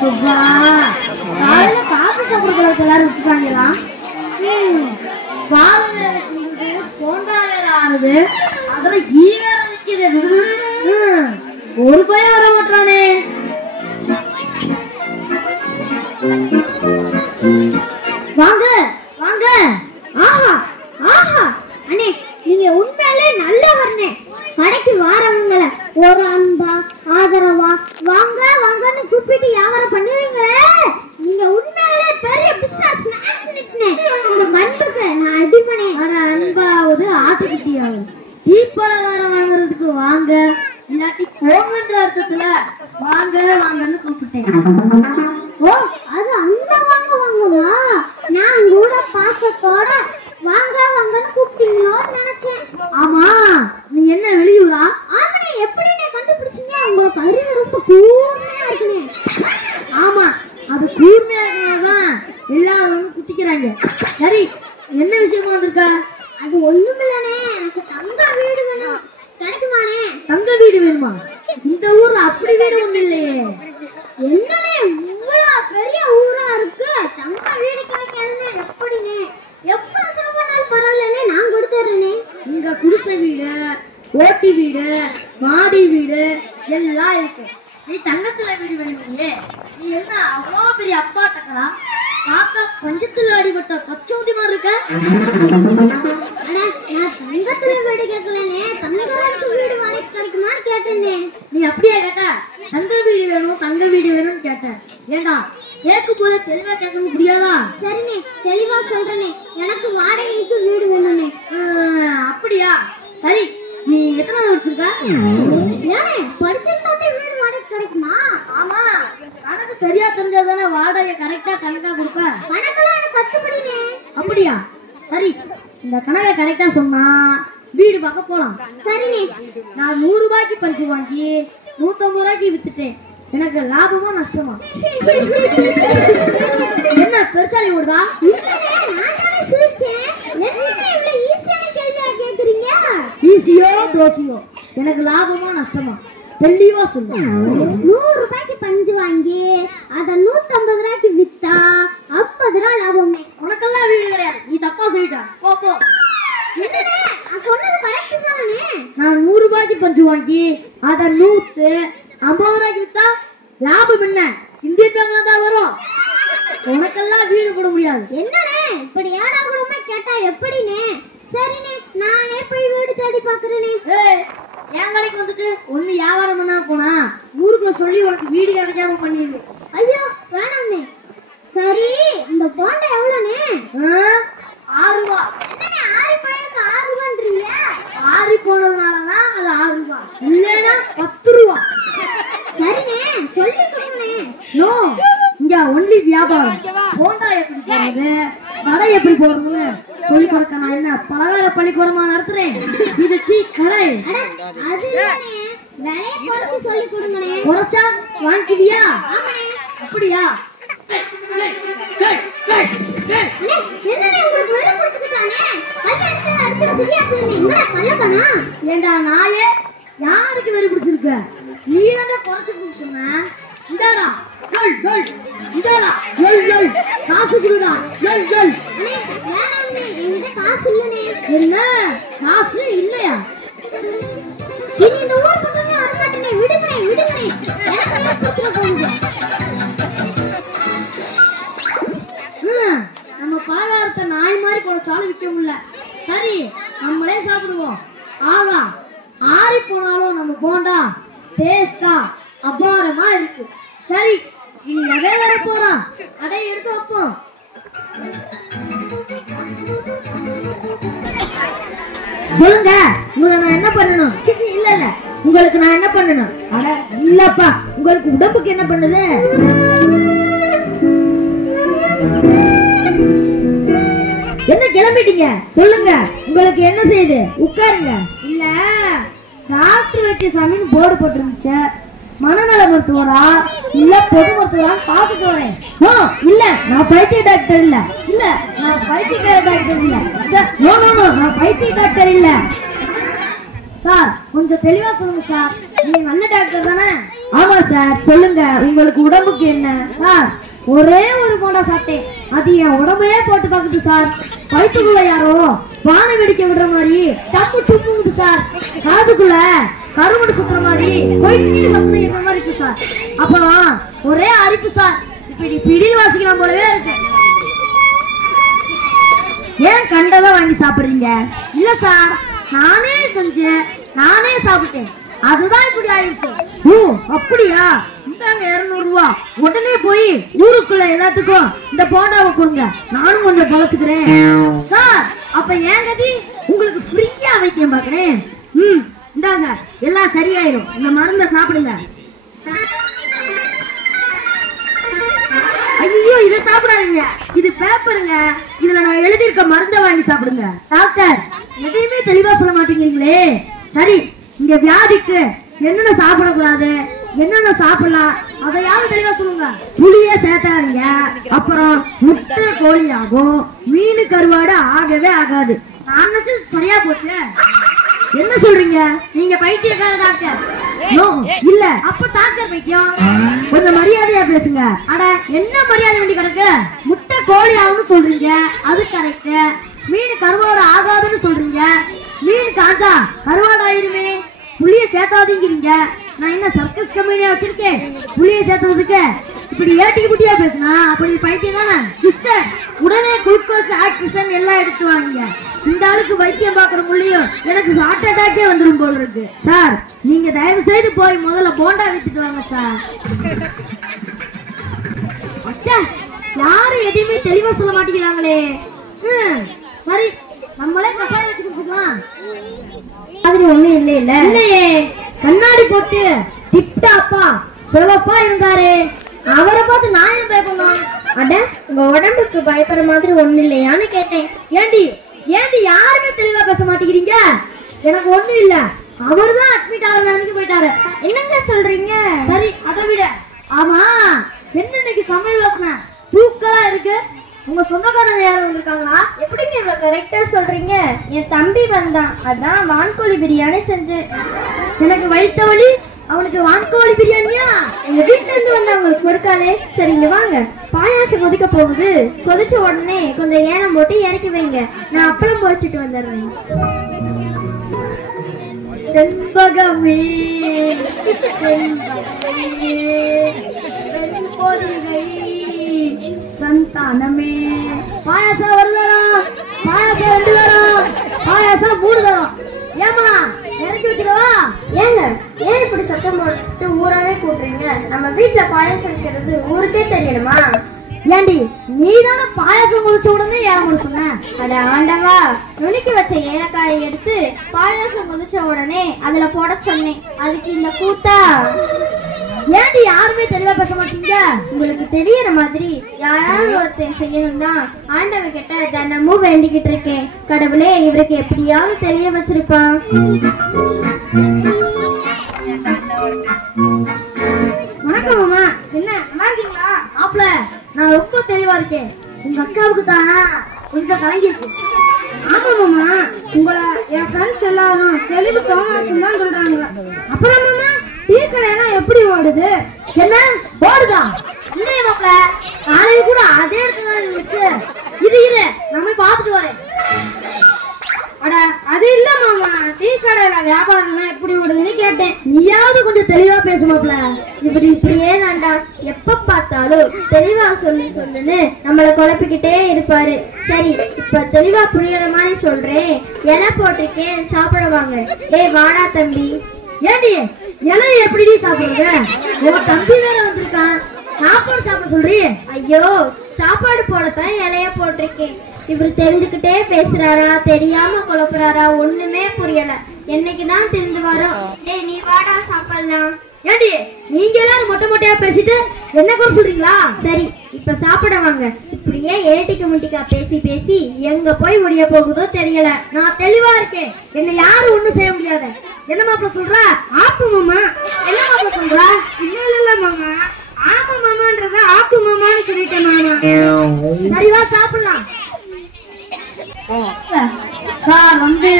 காலையில காபி சாப்பிடுறதுக்கு எல்லாரும் வச்சுக்காங்களா? காலையில போண்டா வேற ஆறுது, அதுல ஈ வேற நிக்குது. ஒரு பையன் வர மாட்டானே. வாங்க வாங்க. ஆஹா ஆஹா அண்ணே, நீங்க உண்மையிலே நல்லவர்னே. கடைக்கு வாரவங்கள ஒரு அன்பா ஆதரவா வாங்க வாங்கன்னு கூப்பிட்டு வியாபாரம் பண்ணுவீங்களே, நீங்க உண்மையிலே பெரிய பிசினஸ் மேக்னெட்னே. அன்புக்கு நான் அடிமனே. ஆனா அன்பாவது ஆட்டுக்குட்டியாவது தீப்பலகாரம் வாங்குறதுக்கு வாங்க இல்லாட்டி போங்கன்ற அர்த்தத்துல வாங்க வாங்கன்னு கூப்பிட்டேன். ஓ, அது அந்த வாங்க வாங்கவா? நான் கூட பாசத்தோட வாங்க வாங்கன்னு கூப்பிட்டீங்களோன்னு நினைச்சேன். ஆமா, நீ என்ன வெளியூரா? ஆமாண்ணே. எப்படி நீ கண்டுபிடிச்சீங்க? உங்களுக்கு அறிவு ரொம்ப கூர்மையா இருக்குனே. ஆமா, அது கூர்மையா இருக்கதான் எல்லாரும் குட்டிக்கிறாங்க. சரி, என்ன விஷயமா வந்திருக்க? அது ஒண்ணுமில்லனே, எனக்கு தங்க வீடு வேணும். கிடைக்குமானே? தங்க வீடு வேணுமா? இந்த ஊர்ல அப்படி வீடு ஒண்ணு இல்லையே. என்னனே இவ்வளவு பெரிய ஊரா இருக்கு, தங்க வீடு கிடைக்காதுன்னு எப்படினே? எவ்வளவு செலவானாலும் பரவாயில்லனே, நான் கொடுத்துறேனே. இங்க குடிசை வீடு, ஓட்டி வீடு, மாடி வீடு எல்லாம் இருக்கு. நீ தங்கத்துல வீடு வேணுமே? நீ என்ன அவ்வளோ பெரிய அப்பாட்டக்கரா? பாக்க பஞ்சத்துல அடிபட்ட பச்சோதி மாதிரி இருக்க. நான் தங்கத்துல வீடு கேட்கலனே, தங்கத்துக்கு வீடு வாடகை கிடைக்குமான்னு கேட்டேனே. நீ அப்படியே கேட்ட? தங்க வீடு வேணும் தங்க வீடு வேணும்னு கேட்ட. ஏண்டா கேட்கும் போது தெளிவா கேட்க முடியாதா? சரிண்ணே, தெளிவா சொல்றேனே. எனக்கு வாடகைக்கு வீடு வேணும்னே. அப்படியா? சரி, நீ எத்தனை வருஷம் இருக்க? படிச்சிருந்தாலே வீடு வாடகை கிடைக்குமா? ஆமா, கணக்கு சரியா தெரிஞ்சாதானே வாடகை கரெக்டா கணக்கா கொடுப்ப. கணக்கெல்லாம் எனக்கு கத்துப்படினே. அப்படியா? சரி, இந்த கணக்கை கரெக்டா சொன்னா வீடு பார்க்க போலாம். சரிண்ணே. நான் 100 ரூபாய்க்கு பஞ்சு வாங்கி 150 ரூபாய்க்கு வித்துட்டேன். எனக்கு லாபமா நஷ்டமா? என்ன பெருச்சாலி ஓடுதா? ஈஸியோ தோசியோ, எனக்கு லாபமா நஷ்டமா தெளிவா சொல்லு. 100 ரூபாய்க்கு பஞ்சு வாங்கி அத 150 ரூபாய்க்கு வித்தா 50 ரூபாய் லாபம். உனக்கெல்லாம் வீடு கிடையாது, நீ தப்பா சொல்லிட்ட. போ போ. நான் சொன்னது கரெக்ட் தானே? நான் 100 ரூபாய்க்கு பஞ்சு வாங்கி அத 150 ரூபாய்க்கு வித்தா லாபம் என்ன? இந்திய பேங்க்ல தான் வரும். உனக்கெல்லாம் வீடு போட முடியாது. என்னனே இப்படி ஏடா கூடமா கேட்டா எப்படினே? சரினே, நானே போய் வீடு தேடி பாக்குறேனே. ஏய், என் கடைக்கு வந்துட்டு ஒண்ணு வியாபாரம் பண்ணா போனா ஊருக்குள்ள சொல்லி உனக்கு வீடு கிடைக்காம பண்ணிடு. ஐயோ வேணாம்னே. சரி, இந்த போண்டா எவ்வளவுனே? 6 ரூபாய். என்னனே 6 ரூபாய்க்கு 6 ரூபாய்ன்றீங்க? 6 போனதுனாலதான் அது 6 ரூபாய், இல்லனா 10 ரூபாய். சரினே, சொல்லி கொடுங்கனே. நோ, இங்க ஒன்லி வியாபாரம். போண்டா எப்படி போடுறது, கடை எப்படி போடுறதுன்னு சொல்லி கொடுக்க நான் என்ன பலகார பள்ளிக்கூடமா நடத்துறேன்? இது டீ கடை. அது விலையை குறைச்சு சொல்லி கொடுங்கனே. குறைச்சா வாங்கிக்கிறியா? ஆமாண்ணே. அப்படியா? ஏண்டா நாயே, யாருக்கு வெறி பிடிச்சிருக்க? நீ தானே குறைச்சு கொடுக்க சொன்ன. இந்தாடா இதாடா காசு கொடுடா. காசு இல்லனே. என்ன காசு இல்லையா? இனி இந்த ஊர் பக்கமே வர மாட்டேனே. விடுங்கனே விடுங்கனே, எனக்கு ஏற்படுத்துற போகுது. நம்ம பலகாரத்தை நாய் மாதிரி குறைச்சாலும் விற்க முடியல. சரி, நம்மளே சாப்பிடுவோம். ஆனா ஆறி போனாலும் நம்ம போண்டா டேஸ்டா அபாரமா இருக்கு. சரி, இனி அதே வர போறோம். கடை எடுத்து வைப்போம். சொல்லுங்க, உங்களுக்கு நான் என்ன பண்ணணும்? இல்ல இல்ல, உங்களுக்கு நான் என்ன பண்ணணும்? அட இல்லப்பா, உங்களுக்கு உடம்புக்கு என்ன பண்ணுது? என்ன கிளம்பிட்டீங்க? சொல்லுங்க, உங்களுக்கு என்ன செய்யுது? உட்காருங்க. இல்ல, டாக்டர் வைத்திய சாமின்னு போர்டு போட்டுருந்துச்சு. மனநல மருத்துவரா இல்ல பொது மருத்துவரா பாத்துட்டு வரேன். இல்ல, நான் பைத்திய டாக்டர் இல்ல. இல்ல, நான் பைத்தியக்கார டாக்டர் இல்ல. நோ நோ நோ, நான் பைத்திய டாக்டர் இல்ல. சார், கொஞ்சம் தெளிவா சொல்லுங்க சார். நீங்க நல்ல டாக்டர் தானே? ஆமா சார், சொல்லுங்க, உங்களுக்கு உடம்புக்கு என்ன? சார், ஒரே ஒரு போண்டா சாப்பிட்டேன், அது என் உடம்பையே போட்டு பாக்குது சார். வயிற்றுக்குள்ள யாரோ பானை வெடிக்க விடுற மாதிரி தப்பு தும்முங்குது சார். காதுக்குள்ள கருமடு சுத்துற மாதிரி கொய்த்து சத்தம் இருக்கிற மாதிரி இருக்கு சார். அப்புறம் ஒரே அரிப்பு சார். இப்படி பிடியில் வாசிக்கலாம் போலவே இருக்கு. ஏன் கண்டதா வாங்கி சாப்பிடுறீங்க? இல்ல சார், நானே செஞ்சு நானே சாப்பிட்டேன், அதுதான் இப்படி ஆயிடுச்சு. ஓ அப்படியா? இந்தாங்க 200 ரூபா. உடனே போய் ஊருக்குள்ள எல்லாத்துக்கும் இந்த போண்டாவை கொடுங்க, நானும் கொஞ்சம் பழச்சுக்கிறேன். சார், அப்ப ஏன் கதி? உங்களுக்கு ஃப்ரீயா வைத்தியம் பாக்குறேன். இந்தாங்க, எல்லாம் சரியாயிரும். இந்த மருந்தை சாப்பிடுங்க. ஐயோ, இதை சாப்பிடாதீங்க, இது பேப்பருங்க. இதுல நான் எழுதியிருக்க மருந்தை வாங்கி சாப்பிடுங்க. டாக்டர், எதையுமே தெளிவா சொல்ல மாட்டேங்கிறீங்களே. சரி, இங்க வியாதிக்கு என்னென்ன சாப்பிடக்கூடாது, என்னென்ன சாப்பிடலாம், அதையாவது தெளிவா சொல்லுங்க. புளிய சேர்த்தாதீங்க, அப்புறம் முட்டை கோழி ஆகும், மீன் கருவாடு ஆகவே ஆகாது. நான் சரியா போச்சு. என்ன சொல்றீங்க? நீங்க பைத்தியக்கார டாக்டர். இல்ல, அப்ப டாக்டர் பைத்தியம். கொஞ்சம் மரியாதையா பேசுங்க. அட, என்ன மரியாதை வேண்டி கிடக்கு? முட்டை கோழி ஆகும்னு சொல்றீங்க, அது கரெக்ட். மீன் கருவாடு ஆகாதுன்னு சொல்றீங்க, மீன் காஞ்சா கருவாடு ஆயிருமே. புளிய சேர்த்தாதீங்கிறீங்க. நான் என்ன சர்க்கஸ் கம்பெனியா வச்சிருக்கேன் புளிய சேர்த்ததுக்கு? இப்படி ஏட்டிக்கு குட்டியா பேசுனா அப்படி பைத்தியம் தானே. சிஸ்டர், உடனே குளுக்கோஸ் ஆக்சிஜன் எல்லாம் எடுத்து வாங்க. இந்த ஆளுக்கு வைத்தியம் பாக்குற முடியும், எனக்கு ஹார்ட் அட்டாக்கே வந்துடும் போல இருக்கு. சார், நீங்க தயவு செய்து போய் முதல்ல போண்டா வித்துட்டு வாங்க சார். அச்சா, யாரும் எதையுமே தெளிவா சொல்ல மாட்டேங்கிறாங்களே. சரி, நம்மளே கசாயம் வச்சு கொடுத்துக்கலாம். மாதிரி ஒண்ணு இல்லையே, கண்ணாடி போட்டு டிப்டாப்பா சிவப்பா இருந்தாரு, அவரை பார்த்து நான் என்ன பயப்படணும்? அட, உங்க உடம்புக்கு பயப்படுற மாதிரி ஒண்ணு இல்லையான்னு கேட்டேன். ஏண்டி யாருமே தெளிவா பேச மாட்டேங்கிறீங்க? எனக்கு ஒண்ணு இல்ல, அவர்தான் அட்மிட் ஆகல அன்னைக்கு போயிட்டாரு. என்னங்க சொல்றீங்க? சரி, அதை விட, ஆமா, என்ன இன்னைக்கு சமையல் வாசனை தூக்கலா இருக்கு? உங்க சொந்தக்காரங்க யாரும் வந்திருக்காங்களா? எப்படிங்க இவ்வளவு கரெக்டா சொல்றீங்க? என் தம்பி வந்தான், அதான் வான்கோழி பிரியாணி செஞ்சேன். எனக்கு வயிற்று வலி, அவனுக்கு வான்கோழி பிரியாணியா? எங்க வீட்டுல இருந்து வந்தவங்களுக்கு பொறுக்காலே. சரிங்க வாங்க, பாயாசம் கொதிக்க போகுது, கொதிச்ச உடனே கொஞ்சம் ஏனம் போட்டு இறக்கி வைங்க, நான் அப்பளம் பொரிச்சிட்டு வந்துடுறேன். செண்பகமே சந்தானமே, பாயாசம் வருதாரா? பாயாசம் 2 தரம், பாயாசம் 3 தரம். ஏமா இறக்கி வச்சுக்கவா? ஏங்க, ஏன் இப்படி சத்தம் போட்டு ஊராவே கூட்டுறீங்க? நம்ம வீட்டுல பாயாசம் வைக்கிறது ஊருக்கே தெரியணுமா? ஏண்டி, நீதான பாயாசம் கொதிச்ச உடனே ஏன் சொன்ன? அட ஆண்டவா, நுணுக்கி வச்ச ஏலக்காயை எடுத்து பாயாசம் கொதிச்ச உடனே அதுல போட சொன்னேன், அதுக்கு இந்த கூத்தா? ஏண்டி யாருமே தெளிவா பேச மாட்டீங்க? உங்களுக்கு தெரியற மாதிரி யாராவது ஒருத்தன் செய்யணும் தான் ஆண்டவ கிட்ட தினமும் வேண்டிக்கிட்டு இருக்கேன். கடவுளே, இவருக்கு எப்படியாவது தெரிய வச்சிருப்பான். வணக்கம் மாமா. என்ன, நல்லா இருக்கீங்களா? மாப்ள, நான் ரொம்ப தெளிவா இருக்கேன். உங்க அக்காவுக்கு தான் கொஞ்சம் கலங்கிருக்கு. ஆமா மாமா, உங்களை என் ஃப்ரெண்ட்ஸ் எல்லாரும் தெளிவு தோமாசம் தான் சொல்றாங்க. அப்புறம் மாமா, டீக்கடையெல்லாம் எப்படி ஓடுது? என்ன ஓடுதா? இல்லையே மாப்ள, நாளைக்கு கூட அதே இடத்துல இருந்துச்சு. இது நம்ம பார்த்துட்டு வரேன். அட, அது இல்ல மாமா, டீ கடையில வியாபாரம் எப்படி ஓடுதுன்னு கேட்டேன். நீயாவது கொஞ்சம் தெளிவா பேச மாப்ள. இப்படியே தாண்டா, எப்ப பார்த்தாலும் தெளிவா சொல்லுன்னு நம்மள குழப்பிக்கிட்டே இருப்பாரு. சரி, இப்ப தெளிவா புரியற மாதிரி சொல்றேன். இலை போட்டிருக்கேன், சாப்பிடுவாங்க. டேய் வாடா தம்பி. ஏண்டி, இலையை எப்படி சாப்பிடுறது? உன் தம்பி வேற வந்திருக்கான், சாப்பாடு சாப்பிட சொல்றீ? ஐயோ, சாப்பாடு போடத்தான் இலைய போட்டிருக்கேன். இவர் தெரிஞ்சுக்கிட்டே பேசுறாரா, தெரியாம குழப்புறாரா, ஒண்ணுமே புரியல. என்னைக்குதான் தெரிஞ்சு வரும். டேய், நீ வாடா சாப்பிடலாம். ஏண்டி, நீங்க எல்லாரும் மொட்டை மொட்டையா பேசிட்டு என்ன கூட சொல்றீங்களா? சரி, இப்ப சாப்பிட வாங்க. இப்படியே ஏட்டிக்கு முட்டிக்கா பேசி பேசி எங்க போய் முடிய போகுதோ தெரியல. நான் தெளிவா இருக்கேன், என்ன யாரும் ஒண்ணும் செய்ய முடியாது. என்ன மாப்பிள்ள சொல்ற? ஆப்பு மாமா. என்ன மாப்பிள்ள சொல்ற? இல்ல மாமா, ஆப்பு மாமான்றத ஆப்பு மாமான்னு சொல்லிட்டேன் மாமா. சரிவா, சாப்பிடலாம். சார் வந்து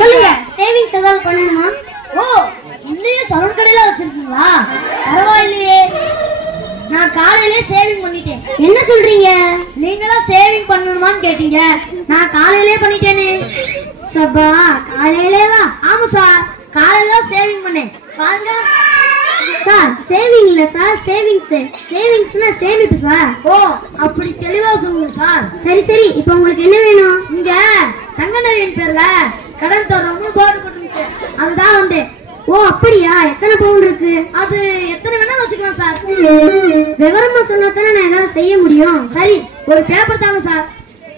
சொல்லுங்க, சேவிங்ஸ் ஏதாவது பண்ணணுமா? ஓ, இன்னையே சலூன் கடையில வச்சிருக்கீங்களா? பரவாயில்லையே. நான் காலையிலே சேவிங் பண்ணிட்டேன். என்ன சொல்றீங்க? நீங்களும் சேவிங் பண்ணணுமான்னு கேட்டீங்க, நான் காலையிலே பண்ணிட்டேனே. சபா, காலையிலேவா? ஆமா சார், காலையில சேவிங் பண்ணேன். பாருங்க சார், சேவிங் இல்ல சார், சேவிங்ஸ். சேவிங்ஸ்னா சேமிப்பு சார். ஓ, அப்படி தெளிவா சொல்லுங்க சார். சரி சரி, இப்போ உங்களுக்கு என்ன வேணும்? இங்க தங்கநகையின் பேர்ல கடன் தர்றவங்க போர்டு போட்டுருச்சு, அதுதான் வந்து. ஓ அப்படியா? எத்தனை பவுன் இருக்கு? அது எத்தனை வேணாலும் வச்சுக்கலாம் சார். விவரமா சொன்னா தானே நான் ஏதாவது செய்ய முடியும். சரி, ஒரு பேப்பர் தாங்க சார்.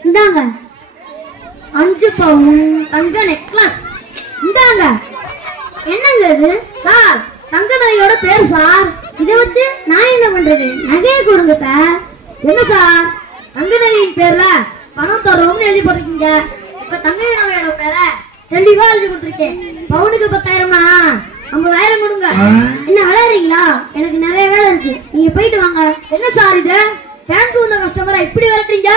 இந்தாங்க. 5 பவுன் தங்க நெக்லஸ். இந்தாங்க. என்னங்க இது? சார், தங்க நகையோட பேர் சார். இதை வச்சு நான் என்ன பண்றது? நகையை கொடுங்க சார். என்ன சார், தங்க நகையின் பேர்ல பணம் தர்றோம்னு எழுதி போட்டிருக்கீங்க. இப்ப தங்க நகையோட பேரை தெளிவா எழுதி கொடுத்துருக்கேன். பவுனுக்கு 10,000னா 50,000 கொடுங்க. என்ன விளையாடுறீங்களா? எனக்கு நிறைய வேலை இருக்கு, நீங்க போயிட்டு வாங்க. என்ன சார் இது, பேங்க் வந்த கஸ்டமரா இப்படி விரட்டுறீங்க?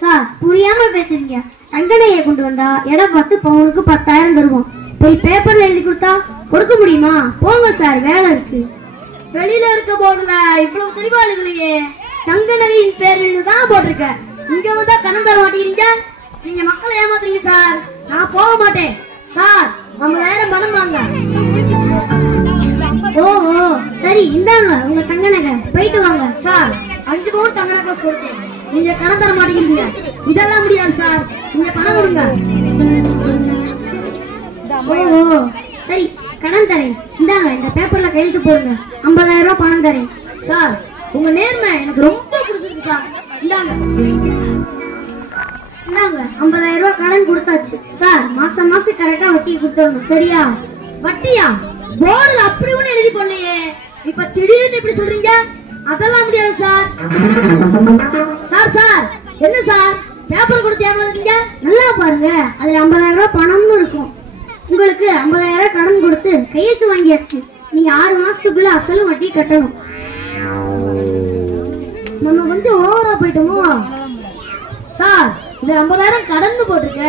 சார், புரியாம பேசுறீங்க. தங்க நகையை கொண்டு வந்தா இடம் பார்த்து பவுனுக்கு 10,000 தருவோம். போய் பேப்பர்ல எழுதி கொடுத்தா கொடுக்க முடியுமா? போங்க சார், வேலை இருக்கு. வெளியில இருக்க போர்டுல இவ்வளவு தெளிவா எழுதலையே. தங்க நகையின் பேரில் தான் போட்டிருக்க, இங்க வந்தா கடன் தர மாட்டேங்கிறீங்க. நீங்க மக்களை ஏமாத்துறீங்க சார். நான் போக மாட்டேன் சார். 50,000 பணம் வாங்க. ஓ சரி, இந்தாங்க உங்க தங்க நகை, போயிட்டு வாங்க. சார், 5 பவுன் தங்க நகை கொடுத்தேன், நீங்க கடன் தர மாட்டேங்கிறீங்க. இதெல்லாம் முடியாது சார், நீங்க பணம் கொடுங்க. ஓ சரி, கடன் தரேன். இந்தாங்க, இந்த பேப்பர்ல கையெழுத்து போடுங்க. 50,000 பணம் தரேன். சார், உங்க நேர்மை எனக்கு ரொம்ப பிடிச்சிருக்கு சார். இந்தாங்க இந்தாங்க, 50,000 கடன் கொடுத்தாச்சு. சார், மாசம் மாசம் கரெக்டா வட்டி கொடுத்துடணும், சரியா? வட்டியா? போர்டுல அப்படி ஒண்ணு எழுதி போடலையே. இப்ப திடீர்னு இப்படி சொல்றீங்க? அதெல்லாம் முடியாது சார். சார் சார், என்ன சார் பேப்பர் கொடுத்து ஏமாந்தீங்க? நல்லா பாருங்க, அதுல 50,000 பணம்னு இருக்கும். உங்களுக்கு 50,000 கடன் கொடுத்து கையெழுத்து வாங்கியாச்சு. நீங்க 6 மாசத்துக்குள்ள அசலும் வட்டி கட்டணும். நம்ம கொஞ்சம் ஓவரா போயிட்டோமோ? சார், இது 50,000 கடன் போட்டிருக்க,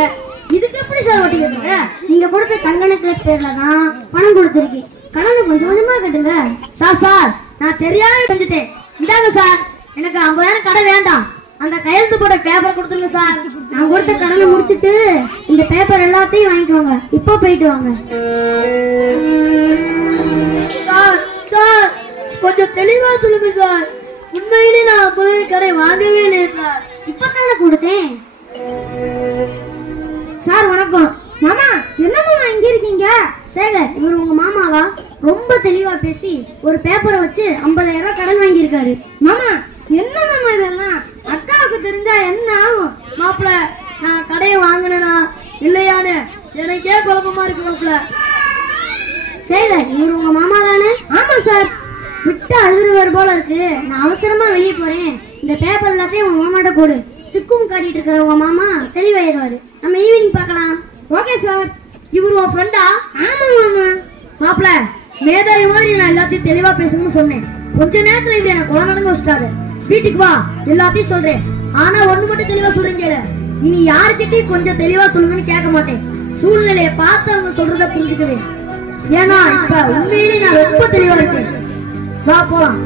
இதுக்கு எப்படி சார் வட்டி கட்டுங்க? நீங்க கொடுத்த தங்க நெக்லஸ் பேர்ல தான் பணம் கொடுத்துருக்கீங்க. கடனை கொஞ்சம் கொஞ்சமா கட்டுங்க. சார் சார், நான் தெரியாம செஞ்சுட்டேன். இந்தாங்க சார், எனக்கு 50,000 கடன் வேண்டாம். அந்த கையெழுத்து போட்ட பேப்பர் கொடுத்துருங்க சார். நான் கொடுத்த கடனை முடிச்சிட்டு இந்த பேப்பர் எல்லாத்தையும் வாங்கிக்கோங்க. இப்போ போயிட்டு வாங்க. சார் சார், கொஞ்சம் தெளிவா சொல்லுங்க சார். உண்மையிலே நான் 50,000 கடன் வாங்கவே இல்லையே சார். இப்பதானே கொடுத்தேன். சார் வணக்கம். மாமா, என்ன மாமா இங்க இருக்கீங்க? சேகர், இவர் உங்க மாமாவா? ரொம்ப தெளிவா பேசி ஒரு பேப்பரை வச்சு 50,000 கடன் வாங்கியிருக்காரு. மாமா, என்ன மாமா இதெல்லாம்? அக்காவுக்கு தெரிஞ்சா என்ன ஆகும்? மாப்பிள்ள, நான் கடையை வாங்கினா இல்லையான்னு எனக்கே குழப்பமா இருக்கு மாப்பிள்ள. சேகர், இவர் உங்க மாமா தானே? ஆமா சார். விட்டு அழுதுருவாரு போல இருக்கு. நான் அவசரமா வெளியே போறேன். இந்த பேப்பர் எல்லாத்தையும் உங்க மாமாட்ட போடு. திக்கும் காட்டிட்டு இருக்கிற உங்க மாமா தெளிவாயிருவாரு. நம்ம ஈவினிங் பார்க்கலாம். Okay sir. இவரு உன் ஃப்ரெண்டா? ஆமா மாமா. மாப்பிள்ள, மேதாவி மாதிரி நான் எல்லாத்தையும் தெளிவா பேசணும்னு சொன்னேன். கொஞ்ச நேரத்துல இவரு எனக்கு கொலை நடந்து வச்சிட்டாரு. வீட்டுக்கு வா, எல்லாத்தையும் சொல்றேன். ஆனா ஒண்ணு மட்டும் தெளிவா சொல்றீங்க, இனி யாருக்கிட்டையும் கொஞ்சம் தெளிவா சொல்லுங்கன்னு கேட்க மாட்டேன். சூழ்நிலையை பார்த்து அவங்க சொல்றத புரிஞ்சுக்குவேன். ஏன்னா இப்ப உண்மையிலேயே நான் ரொம்ப தெளிவா இருக்கேன். வா போலாம்.